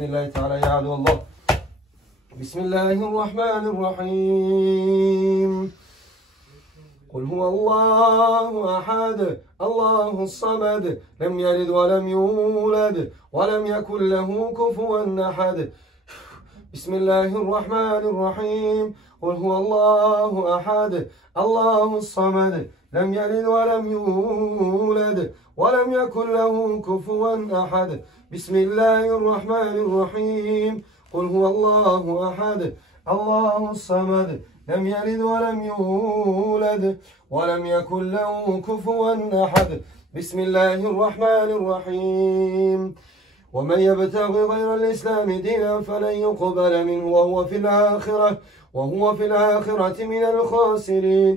بإذن الله تعالى يا عدو الله. بسم الله الرحمن الرحيم. قل هو الله أحد الله الصمد لم يلد ولم يولد ولم يكن له كفوا أحد. بسم الله الرحمن الرحيم. قل هو الله أحد الله الصمد لم يلد ولم يولد ولم يكن له كفوا أحد. بسم الله الرحمن الرحيم. قل هو الله أحد الله الصمد لم يلد ولم يولد ولم يكن له كفوا أحد. بسم الله الرحمن الرحيم. ومن يبتغي غير الإسلام دينا فلن يقبل منه وهو في الآخرة من الخاسرين.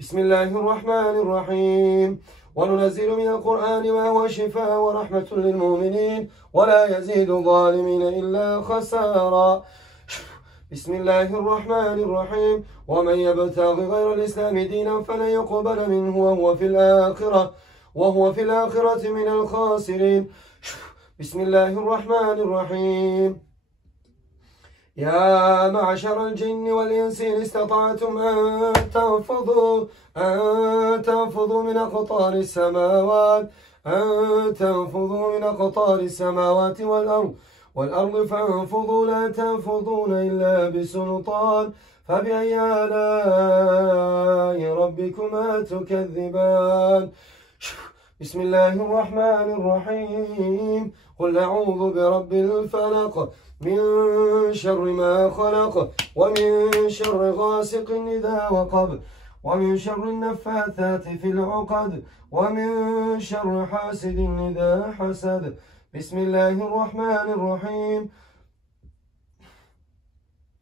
بسم الله الرحمن الرحيم. وننزل من القرآن ما هو شفاء ورحمة للمؤمنين ولا يزيد الظالمين إلا خسارا. بسم الله الرحمن الرحيم. ومن يبتغي غير الإسلام دينا فلن يقبل منه وهو في الآخرة من الخاسرين. بسم الله الرحمن الرحيم. يا معشر الجن والإنس إن استطعتم أن تنفضوا من أقطار السماوات والأرض فانفضوا لا تنفضون إلا بسلطان. فبأي آلاء ربكما تكذبان. بسم الله الرحمن الرحيم. قل أعوذ برب الفلق من شر ما خلق ومن شر غاسق إذا وقب ومن شر النفاثات في العقد ومن شر حاسد إذا حسد. بسم الله الرحمن الرحيم.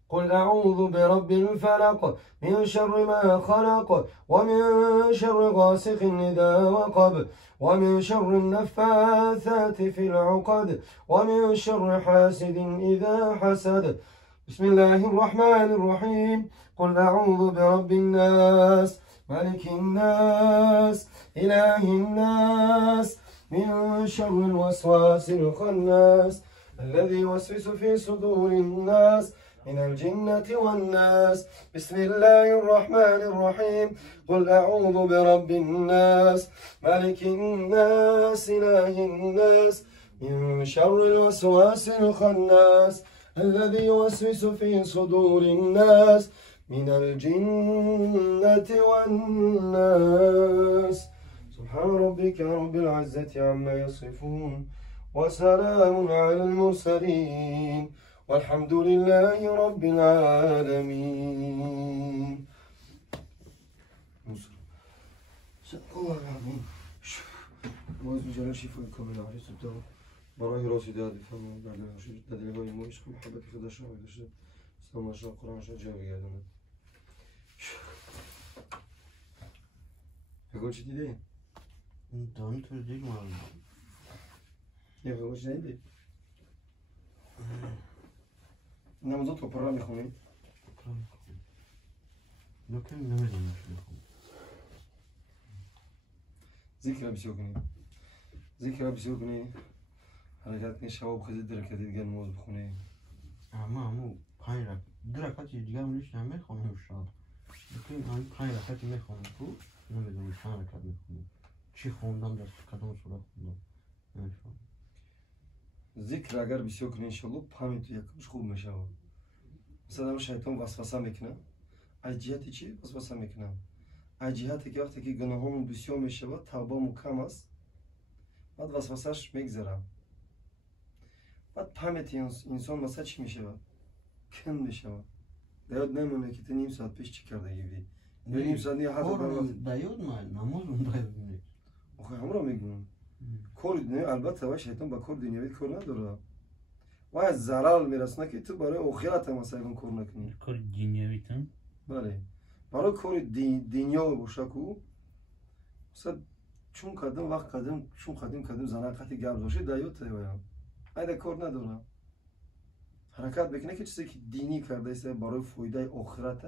قل أعوذ برب الفلق من شر ما خلق ومن شر غاسق إذا وقب ومن شر النفاثات في العقد ومن شر حاسد إذا حسد. بسم الله الرحمن الرحيم. قل أعوذ برب الناس ملك الناس إله الناس من شر الوسواس الخناس الذي يوسوس في صدور الناس من الجنة والناس. بسم الله الرحمن الرحيم. قل أعوذ برب الناس ملك الناس إله الناس من شر الوسواس الخناس الذي يوسوس في صدور الناس من الجنة والناس. سبحان ربك رب العزة عما يصفون وسلام على المرسلين والحمد لله رب العالمين. الله العظيم. وعز جل شفاءكم من عريس الدواء براه راسي دادي فما بعد العشر دادي لغاية ما يشكم محبك خدا شعر دشت استمع شعر قرآن شعر جاوي هذا يقول شي دي انت ترديك معلومة يقول شي دي إنما زوجته برا مخوني. لو كان نمزح مخون. ذكرى بسوقني. حركاتني شباب خديت دركة تلقى موز بخوني. مو خيرك دركة تلقى مليش نعمل خونه الشاط. لكن أنا خيرك مخون كو نمزح مش حركات مخون. شي خوندم دست كدام صورة خوندم. ذكر اگر بسیار ان شاء الله پامیت یکمش خوب میشه. مثلا شیطان وسوسه میکنه. از جهتی چی وسوسه میکنه؟ از جهتی که وقتی که گناهامون بسیار میشه و توبه‌مون کم است، بعد وسوسه‌اش میگذره. بعد پامیت انسان مثلا چی میشه؟ کم میشه. دیاد نمیمونه که نیم ساعت پیش چی کرده یهودی. نیم ساعت یه حد دیاد ما نمازون دیاد نیست. آخه همراه میگم. کار دنیوی البته و شیطان با کار دنیوی کار نداره و از ضرر میرسونه که تو برای آخرت هم مثلا کار نکنی. کار دنیوی تام؟ بله. برای کار دنیا باشه کو مثلا چون قدم زناقتی گرد باشه دیوت تیویم. ایده کار نداره. حرکت بکنه که چیزی که دینی کرده است برای فایده آخرت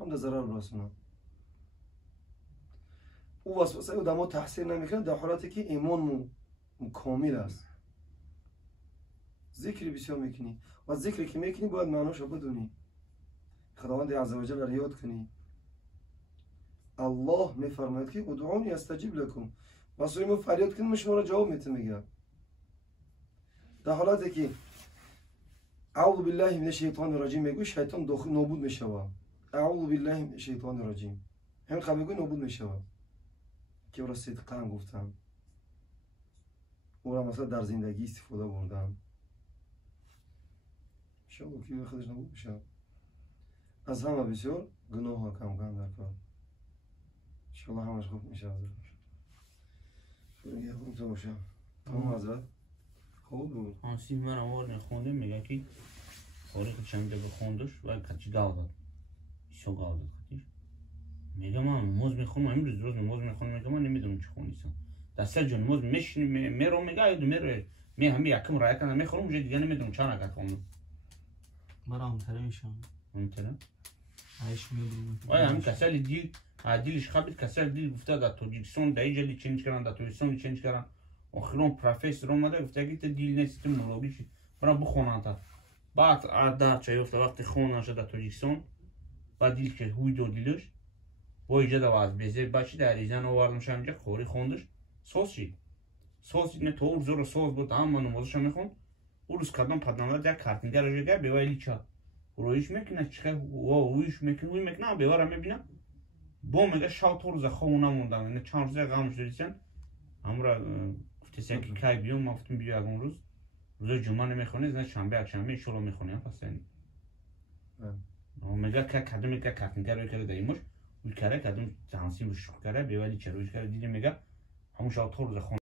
هم در ضرر رسونه. او وسوسه او دما تحصیل نمیکنه در حالتی که ایمان کامل است. ذکری بسیار میکنی و ذکری که میکنی باید معناشو بدونی. خداوند عزوجل را یاد کنی. الله میفرماید که ادعونی استجیب لکم. واسه ما فریاد کنیم شما را جواب میتونم میگم. در حالتی که اعوذ بالله من الشیطان الرجیم میگوی شیطان داخل نابود میشوه. اعوذ بالله من الشیطان الرجیم همین خبر میگوی نابود میشوه. که او را صدقا گفتم، او را مثلا در زندگی استفاده بردم، انشاءالله که خودش نابود میشه. از همه بسیار گناه ها کم در کار. انشاءالله همش خوب میشه. یه خوب تو باشه. تمام حضرت خوب بود. آنسی من آورد خونده میگه که خورده چند دقیقه خوندش و کچی گاو داد. شو گاو داد کچیش. میگه من موز میخونم امروز روز موز میخونم. میگه من نمیدونم چی خونیسم. دسته جون موز میشنی میرو میگه ایدو میره می همی یکم رای کنم میخونم جای دیگه نمیدونم چند نکرد خوندم. برام تره میشم. اونطوره. عیش میبرم. آیا همین کسایی دیلش خبید کسایی دیل گفته در تاجیکستان دایجلی چنج کردن در تاجیکستان چنج کردن. آخرون پروفسور اومده گفته که دیل نیست مولویشی برام بخونن تا. بعد در چای افته وقتی خونن شد در تاجیکستان بعد دیل که هوی دو دیلش با ایجاد آواز بیزه بچی در ایزان آوردمش اینجا خوری خوندش سوس نه تو زور سوس بود هم من نمازش میخوند او روز کردم پدنامد یک کارتینگر رو جگر بیوایلی چا رویش میکنه چه ویش میکنه بیوارم میبینم با میگه شاو تو روز خونه موندم نه چند روزه غمش دیدن امرا گفته سکی کای بیام گفتم بیا اون روز جمعه نمیخونه نه شنبه یکشنبه شلو میخونه پس این میگه که کدوم یک کارتینگر رو کرده ایمش وی کاره کدوم تنظیم شو کرده بیوایلی چه رویش کرده دیدم میگه همون شاو تو روز